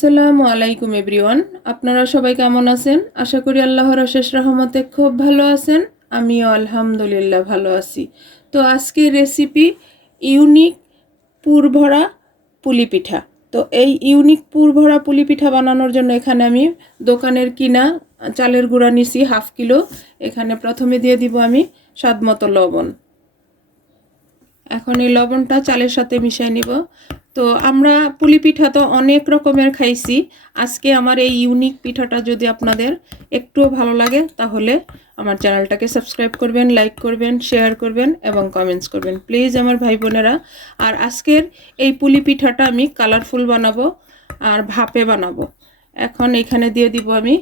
আসসালামু আলাইকুম এভরিওয়ান, আপনারা সবাই কেমন আছেন? আশা করি আল্লাহর অশেষ রহমতে খুব ভালো আছেন। আমিও আলহামদুলিল্লাহ ভালো আছি। তো আজকের রেসিপি ইউনিক পুরভরা পুলি পিঠা। তো এই ইউনিক পুরভরা পুলি পিঠা বানানোর জন্য এখানে আমি দোকানের কিনা চালের গুঁড়া নিছি হাফ কিলো। এখানে প্রথমে দিয়ে দিব আমি স্বাদমতো লবণ। এখন এই লবণটা চালের সাথে মিশিয়ে নিব। তো আমরা পুলি পিঠা তো অনেক রকমের খাইছি, আজকে আমার এই ইউনিক পিঠাটা যদি আপনাদের একটুও ভালো লাগে তাহলে আমার চ্যানেলটাকে সাবস্ক্রাইব করবেন, লাইক করবেন, শেয়ার করবেন এবং কমেন্টস করবেন প্লিজ আমার ভাই বোনেরা। আর আজকের এই পুলি পিঠাটা আমি কালারফুল বানাবো আর ভাপে বানাবো। এখন এখানে দিয়ে দিব আমি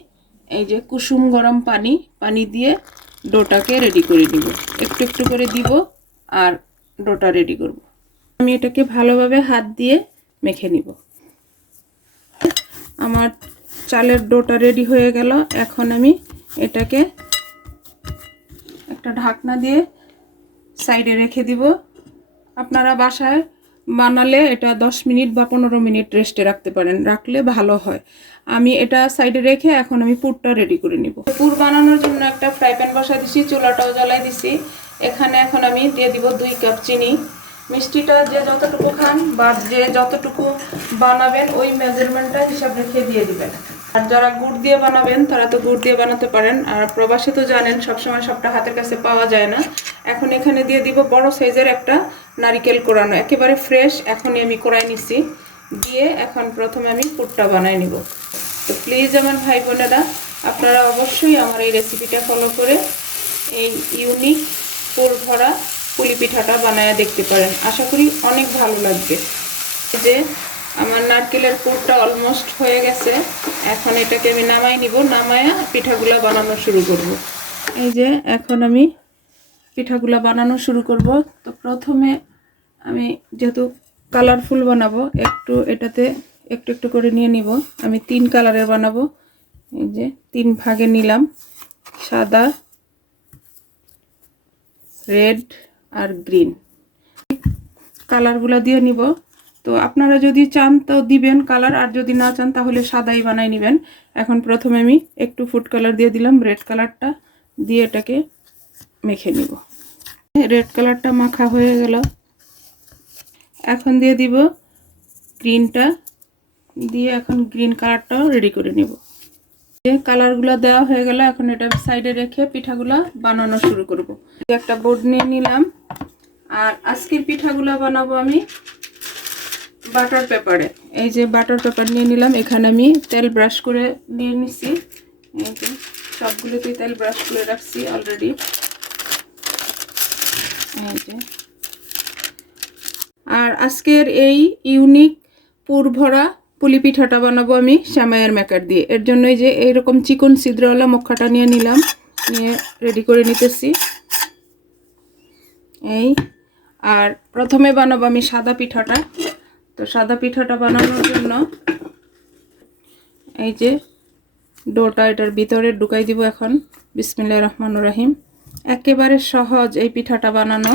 এই যে কুসুম গরম পানি দিয়ে ডোটাকে রেডি করে দিব। একটু একটু করে দিব আর ডোটা রেডি করব। আমি এটাকে ভালোভাবে হাত দিয়ে মেখে নিব। আমার চালের ডোটা রেডি হয়ে গেল। এখন আমি এটাকে একটা ঢাকনা দিয়ে সাইডে রেখে দিব। আপনারা বাসায় বানালে এটা 10 মিনিট বা 15 মিনিট রেস্টে রাখতে পারেন, রাখলে ভালো হয়। আমি এটা সাইডে রেখে এখন আমি পুরটা রেডি করে নিব। পুর বানানোর জন্য একটা ফ্রাই প্যান বসাই দিছি, চুলাটাও জ্বালাই দিছি। এখানে এখন আমি দিয়ে দিব 2 কাপ চিনি। মিষ্টিটা যে যতটুকু খান বা যে যতটুকু বানাবেন ওই মেজারমেন্টটা হিসাব রেখে দিয়ে দিবেন। আর যারা গুড় দিয়ে বানাবেন তারা তো গুড় দিয়ে বানাতে পারেন। আর প্রবাসে তো জানেন সবসময় সবটা হাতের কাছে পাওয়া যায় না। এখন এখানে দিয়ে দিব বড় সাইজের একটা নারিকেল কোরানো, একেবারে ফ্রেশ। এখনই আমি কোরাই নিছি। দিয়ে এখন প্রথমে আমি পুরটা বানাই নিব। তো প্লিজ আমার ভাই বোনেরা, আপনারা অবশ্যই আমার এই রেসিপিটা ফলো করে এই ইউনিক পুর ভরা পুলি পিঠাটা বানায় দেখতে পারেন। আশা করি অনেক ভালো লাগবে। যে আমার নারকেলের পুরটা অলমোস্ট হয়ে গেছে। এখন এটাকে আমি নামাই নিব, নামায়া পিঠাগুলো বানানো শুরু করব। এই যে এখন আমি পিঠাগুলো বানানো শুরু করব। তো প্রথমে আমি যেহেতু কালারফুল বানাবো, এটাতে একটু একটু করে নিয়ে নিব। আমি 3 কালারের বানাবো। এই যে 3 ভাগে নিলাম, সাদা, রেড আর গ্রিন কালারগুলো দিয়ে নিব। তো আপনারা যদি চান তো দিবেন কালার, আর যদি না চান তাহলে সাদাই বানাই নেবেন। এখন প্রথমে আমি একটু ফুড কালার দিয়ে দিলাম, রেড কালারটা দিয়ে এটাকে মেখে নিব। রেড কালারটা মাখা হয়ে গেল। এখন দিয়ে দিব গ্রিনটা, দিয়ে এখন গ্রিন কালারটাও রেডি করে নিব। যে কালারগুলো দেওয়া হয়ে গেল, এখন এটা সাইডে রেখে পিঠাগুলো বানানো শুরু করব। একটা বোর্ড নিয়ে নিলাম। আর আজকের পিঠাগুলো বানাবো আমি বাটার পেপারে। এই যে বাটার পেপার নিয়ে নিলাম। এখানে আমি তেল ব্রাশ করে নিয়ে নিছি। এই যে সবগুলোতেই তেল ব্রাশ করে রাখছি অলরেডি। এই যে আর আজকের এই ইউনিক পুর ভরা পুলি পিঠাটা বানাবো আমি সেমাইয়ের মেকার দিয়ে। এর জন্য এই যে এইরকম চিকন ছিদ্রওয়ালা মুখাটা নিয়ে নিলাম, নিয়ে রেডি করে নিতেছি। এই আর প্রথমে বানাবো আমি সাদা পিঠাটা। তো সাদা পিঠাটা বানানোর জন্য এই যে ডোটা এটার ভিতরে ঢুকাই দিব। এখন বিসমিল্লাহির রহমানির রহিম। একেবারে সহজ এই পিঠাটা বানানো।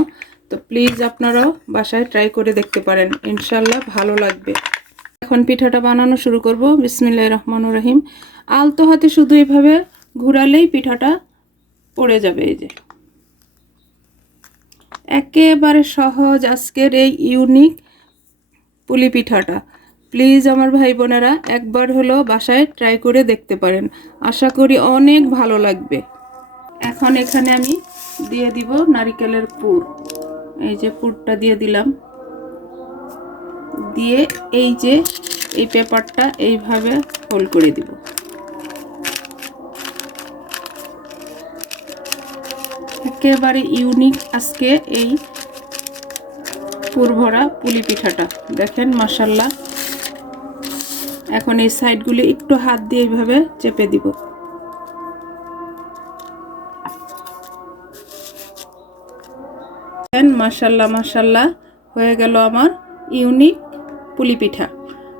তো প্লিজ আপনারাও বাসায় ট্রাই করে দেখতে পারেন, ইনশাল্লাহ ভালো লাগবে। এখন পিঠাটা বানানো শুরু করব। বিসমিল্লাহির রহমানির রহিম। আলতো হাতে শুধু এইভাবে ঘোরালেই পিঠাটা পড়ে যাবে। এই যে একেবারে সহজ আজকের এই ইউনিক পুলি পিঠাটা। প্লিজ আমার ভাই বোনেরা একবার হলো বাসায় ট্রাই করে দেখতে পারেন, আশা করি অনেক ভালো লাগবে। এখন এখানে আমি দিয়ে দিব নারিকেলের পুর। এই যে পুরটা দিয়ে দিলাম, দিয়ে এই যে এই পেপারটা এইভাবে ফোল্ড করে দিব। একেবারে ইউনিক আজকে এই পুর ভরা পুলি পিঠাটা, দেখেন মাশাআল্লাহ। এখন এই সাইডগুলো একটু হাত দিয়ে এইভাবে চেপে দিব। মাশাআল্লাহ মাশাআল্লাহ হয়ে গেল আমার ইউনিক পুলি পিঠা।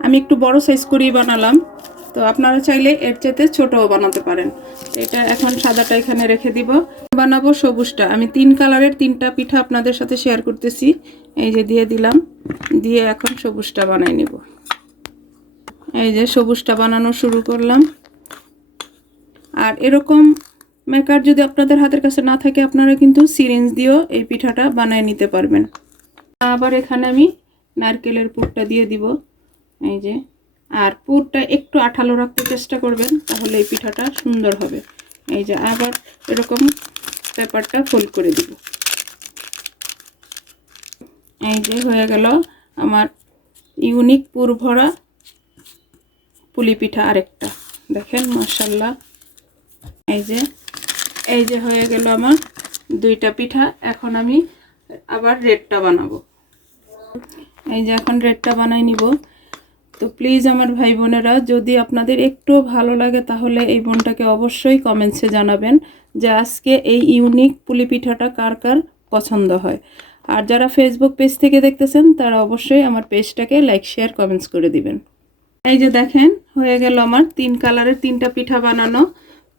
আমি একটু বড় সাইজ করেই বানালাম, তো আপনারা চাইলে এর চেয়ে ছোটও বানাতে পারেন। এটা এখন সাদাটা এখানে রেখে দিব। বানাবো সবুজটা। আমি 3 কালারের 3টা পিঠা আপনাদের সাথে শেয়ার করতেছি। এই যে দিয়ে দিলাম, দিয়ে এখন সবুজটা বানাই নিব। এই যে সবুজটা বানানো শুরু করলাম। আর এরকম মেকার যদি আপনাদের হাতের কাছে না থাকে আপনারা কিন্তু সিরিঞ্জ দিয়েও এই পিঠাটা বানিয়ে নিতে পারবেন। আবার এখানে আমি নারকেলের পুরটা দিয়ে দিব। এই যে, আর পুরটা একটু আঠালো রাখতে চেষ্টা করবেন, তাহলে এই পিঠাটা সুন্দর হবে। এই যে আবার এরকম পেপারটা ফোল্ড করে দিব। এই যে হয়ে গেল আমার ইউনিক পুর ভরা পুলি পিঠা আরেকটা। দেখেন মাশাআল্লাহ। এই যে হয়ে গেল আমার দুইটা পিঠা। এখন আমি আবার রেডটা বানাবো। এই যে এখন রেডটা বানাই নিব। তো প্লিজ আমার ভাই বোনেরা, যদি আপনাদের একটু ভালো লাগে তাহলে এই বোনটাকে অবশ্যই কমেন্টসে জানাবেন যে আজকে এই ইউনিক পুলি পিঠাটা কার কার পছন্দ হয়। আর যারা ফেসবুক পেজ থেকে দেখতেছেন তারা অবশ্যই আমার পেজটাকে লাইক শেয়ার কমেন্টস করে দিবেন। এই যে দেখেন হয়ে গেল আমার 3 কালারের 3টা পিঠা বানানো।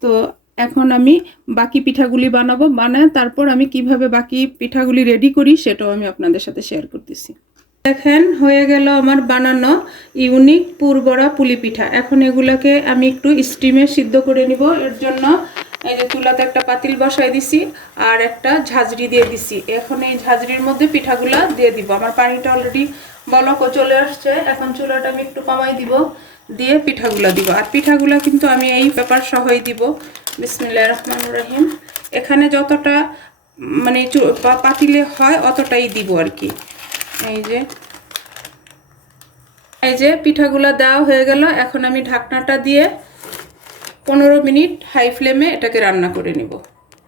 তো এখন আমি বাকি পিঠাগুলি বানাবো, বানায় তারপর আমি কিভাবে বাকি পিঠাগুলি রেডি করি সেটাও আমি আপনাদের সাথে শেয়ার করতেছি। দেখেন হয়ে গেল আমার বানানো ইউনিক পুর ভরা পুলি পিঠা। এখন এগুলোকে আমি একটু স্টিমে সিদ্ধ করে নিব। এর জন্য এই যে চুলাতে একটা পাতিল বসাই দিছি আর একটা ঝাঁঝরি দিয়ে দিছি। এখন এই ঝাঁঝরির মধ্যে পিঠাগুলা দিয়ে দিব। আমার পানিটা অলরেডি বলকও চলে আসছে। এখন চুলাটা আমি একটু কমাই দিব, দিয়ে পিঠাগুলা দিব। আর পিঠাগুলা কিন্তু আমি এই পেপার সহই দিব। বিসমিল্লাহির রহমানির রহিম। এখানে যতটা মানে পাতিলে হয় অতটাই দিব আর কি। এই যে পিঠাগুলা দেওয়া হয়ে গেল। এখন আমি ঢাকনাটা দিয়ে 15 মিনিট হাই ফ্লেমে এটাকে রান্না করে নিব।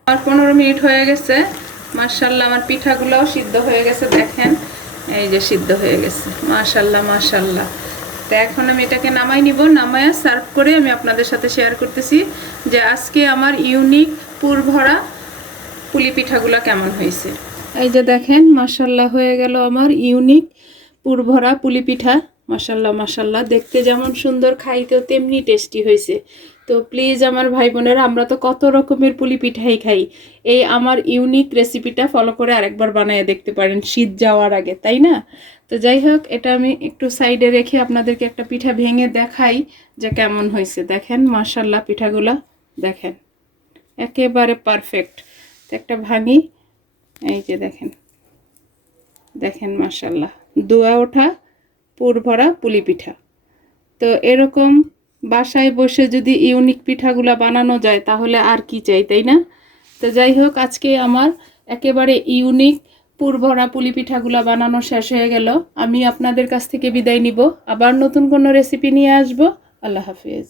আর 15 মিনিট হয়ে গেছে। মাশাআল্লাহ আমার পিঠাগুলোও সিদ্ধ হয়ে গেছে। দেখেন এই যে সিদ্ধ হয়ে গেছে। মাশাআল্লাহ মাশাআল্লাহ। তো এখন আমি এটাকে নামাই নিব। নামায়া সার্ভ করে আমি আপনাদের সাথে শেয়ার করতেছি যে আজকে আমার ইউনিক পুর ভরা পুলি পিঠাগুলো কেমন হয়েছে। এই যে দেখেন মাশাআল্লাহ হয়ে গেল আমার ইউনিক পুর ভরা পুলি পিঠা। মাশাআল্লাহ মাশাআল্লাহ, দেখতে যেমন সুন্দর খাইতেও তেমনি টেস্টি হয়েছে। তো প্লিজ আমার ভাই বোনেরা, আমরা তো কত রকমের পুলি পিঠাই খাই, এই আমার ইউনিক রেসিপিটা ফলো করে আরেকবার বানিয়ে দেখতে পারেন শীত যাওয়ার আগে, তাই না? তো যাই হোক, এটা আমি একটু সাইডে রেখে আপনাদেরকে একটা পিঠা ভেঙে দেখাই যে কেমন হয়েছে। দেখেন মাশাআল্লাহ পিঠাগুলা দেখেন একেবারে পারফেক্ট। তো একটা ভাঙি। এই যে দেখেন দেখেন মাশাআল্লাহ, দোয়া ওঠা পুর ভরা পুলি পিঠা। তো এরকম বাসায় বসে যদি ইউনিক পিঠাগুলা বানানো যায় তাহলে আর কি চাই, তাই না? তো যাই হোক, আজকে আমার একেবারে ইউনিক পুর ভরা পুলি পিঠাগুলা বানানো শেষ হয়ে গেল। আমি আপনাদের কাছ থেকে বিদায় নিব। আবার নতুন কোনো রেসিপি নিয়ে আসবো। আল্লাহ হাফেজ।